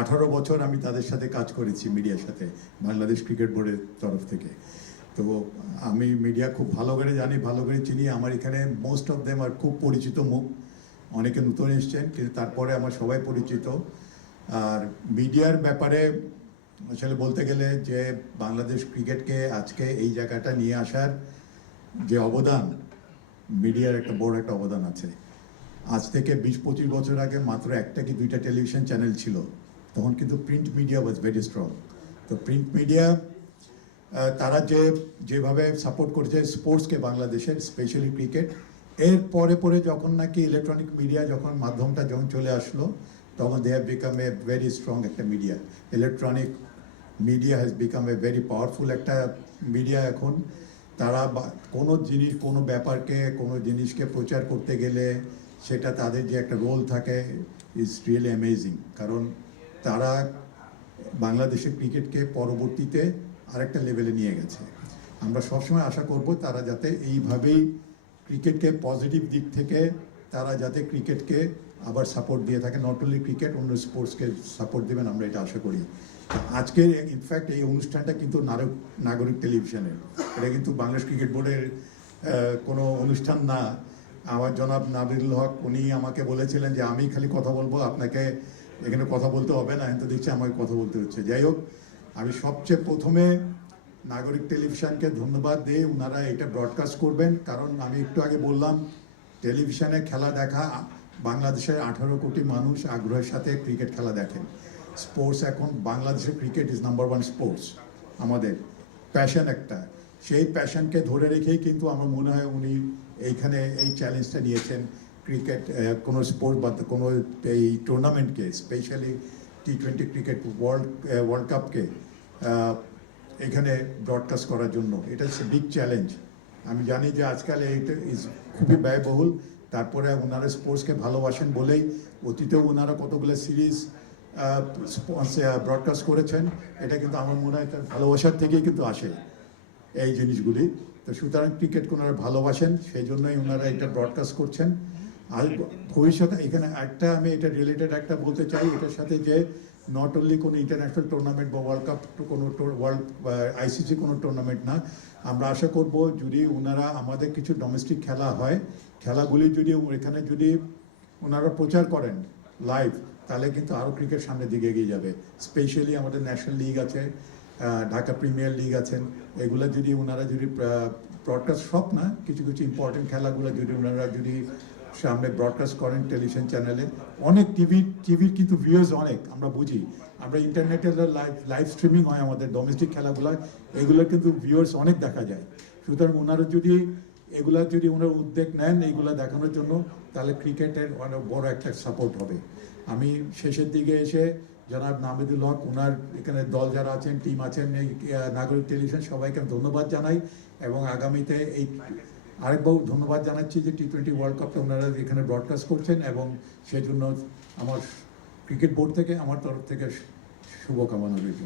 18 বছর আমি তাদের সাথে কাজ করেছি, মিডিয়ার সাথে, বাংলাদেশ ক্রিকেট বোর্ডের তরফ থেকে। তো আমি মিডিয়া খুব ভালো করে জানি, ভালো করে চিনি। আমার এখানে মোস্ট অফ দেম আর খুব পরিচিত মুখ, অনেকে নতুন এসছেন কিন্তু তারপরে আমার সবাই পরিচিত। আর মিডিয়ার ব্যাপারে আসলে বলতে গেলে যে বাংলাদেশ ক্রিকেটকে আজকে এই জায়গাটা নিয়ে আসার যে অবদান, মিডিয়ার একটা বড় একটা অবদান আছে। আজ থেকে 20-25 বছর আগে মাত্র একটা কি দুইটা টেলিভিশন চ্যানেল ছিল, তখন কিন্তু print media was very strong. তো প্রিন্ট মিডিয়া তারা যেভাবে সাপোর্ট করেছে স্পোর্টসকে বাংলাদেশের, স্পেশালি ক্রিকেট, এর পরে পরে যখন নাকি ইলেকট্রনিক মিডিয়া যখন মাধ্যমটা যখন চলে আসলো, তখন they have become a very strong একটা media. Electronic media has become a very powerful একটা মিডিয়া এখন। তারা কোনো জিনিস, কোনো ব্যাপারকে, কোনো জিনিসকে প্রচার করতে গেলে সেটা তাদের যে একটা রোল থাকে ইজ রিয়েলি অ্যামেজিং। কারণ তারা বাংলাদেশের ক্রিকেটকে পরবর্তীতে আরেকটা লেভেলে নিয়ে গেছে। আমরা সবসময় আশা করব তারা যাতে এইভাবেই ক্রিকেটকে পজিটিভ দিক থেকে তারা যাতে ক্রিকেটকে আবার সাপোর্ট দিয়ে থাকে, নট অনলি ক্রিকেট, অন্য স্পোর্টসকে সাপোর্ট দেবেন, আমরা এটা আশা করি। আজকে ইনফ্যাক্ট এই অনুষ্ঠানটা কিন্তু নাগরিক টেলিভিশনের, এটা কিন্তু বাংলাদেশ ক্রিকেট বোর্ডের কোনো অনুষ্ঠান না। আমার জনাব নাবিরুল হক উনি আমাকে বলেছিলেন যে আমি খালি কথা বলবো, আপনাকে এখানে কথা বলতে হবে না, কিন্তু দেখছি আমাকে কথা বলতে হচ্ছে। যাই হোক, আমি সবচেয়ে প্রথমে নাগরিক টেলিভিশনকে ধন্যবাদ দিই, ওনারা এটা ব্রডকাস্ট করবেন। কারণ আমি একটু আগে বললাম, টেলিভিশনে খেলা দেখা, বাংলাদেশের 18 কোটি মানুষ আগ্রহের সাথে ক্রিকেট খেলা দেখেন। স্পোর্টস এখন বাংলাদেশের ক্রিকেট ইজ নাম্বার 1 স্পোর্টস, আমাদের প্যাশন একটা। সেই প্যাশনকে ধরে রেখেই কিন্তু আমার মনে হয় উনি এইখানে এই চ্যালেঞ্জটা নিয়েছেন, ক্রিকেট কোনো স্পোর্ট বা কোনো এই টুর্নামেন্টকে, স্পেশালি T20 ক্রিকেট ওয়ার্ল্ড কাপকে এখানে ব্রডকাস্ট করার জন্য। এটা হচ্ছে বিগ চ্যালেঞ্জ। আমি জানি যে আজকাল এইটা ইজ খুবই ব্যয়বহুল। তারপরে ওনারা স্পোর্টসকে ভালোবাসেন বলেই অতীতেও ওনারা কতগুলো সিরিজ ব্রডকাস্ট করেছেন। এটা কিন্তু আমার মনে হয় ভালোবাসার থেকেই কিন্তু আসে এই জিনিসগুলি। তো সুতরাং ক্রিকেটকে ওনারা ভালোবাসেন, সেই জন্যই ওনারা এটা ব্রডকাস্ট করছেন। আর ভবিষ্যতে এখানে একটা আমি এটা রিলেটেড একটা বলতে চাই এটার সাথে, যে নট অনলি কোনো ইন্টারন্যাশনাল টুর্নামেন্ট বা ওয়ার্ল্ড কাপ, কোনো ওয়ার্ল্ড আইসিসি কোনো টুর্নামেন্ট না, আমরা আশা করব যদি ওনারা আমাদের কিছু ডোমেস্টিক খেলা হয়, খেলাগুলি যদি এখানে যদি ওনারা প্রচার করেন লাইভ, তাহলে কিন্তু আরও ক্রিকেট সামনের দিকে এগিয়ে যাবে। স্পেশালি আমাদের ন্যাশনাল লিগ আছে, ঢাকা প্রিমিয়ার লিগ আছেন, এগুলো যদি ওনারা যদি ব্রডকাস্ট, সব না, কিছু কিছু ইম্পর্টেন্ট খেলাগুলো যদি ওনারা যদি সামনে ব্রডকাস্ট করেন টেলিভিশন চ্যানেলে। অনেক টিভির কিন্তু ভিউয়ার্স অনেক, আমরা বুঝি, আমরা ইন্টারনেটে লাইভ স্ট্রিমিং হয় আমাদের ডোমেস্টিক খেলাগুলো, এগুলো কিন্তু ভিউয়ার্স অনেক দেখা যায়। সুতরাং ওনারা যদি এগুলা যদি ওনারা উদ্যোগ নেন এইগুলো দেখানোর জন্য, তাহলে ক্রিকেটের অনেক বড় একটা সাপোর্ট হবে। আমি শেষের দিকে এসে জনাব নাবিরুল হক, ওনার এখানে দল যারা আছেন, টিম আছেন, এই নাগরিক টেলিভিশন, সবাইকে ধন্যবাদ জানাই। এবং আগামীতে এই আরেকবার ধন্যবাদ জানাচ্ছি যে T20 ওয়ার্ল্ড কাপটা ওনারা এখানে ব্রডকাস্ট করছেন, এবং সেই জন্য আমার ক্রিকেট বোর্ড থেকে, আমার তরফ থেকে শুভকামনা রইল।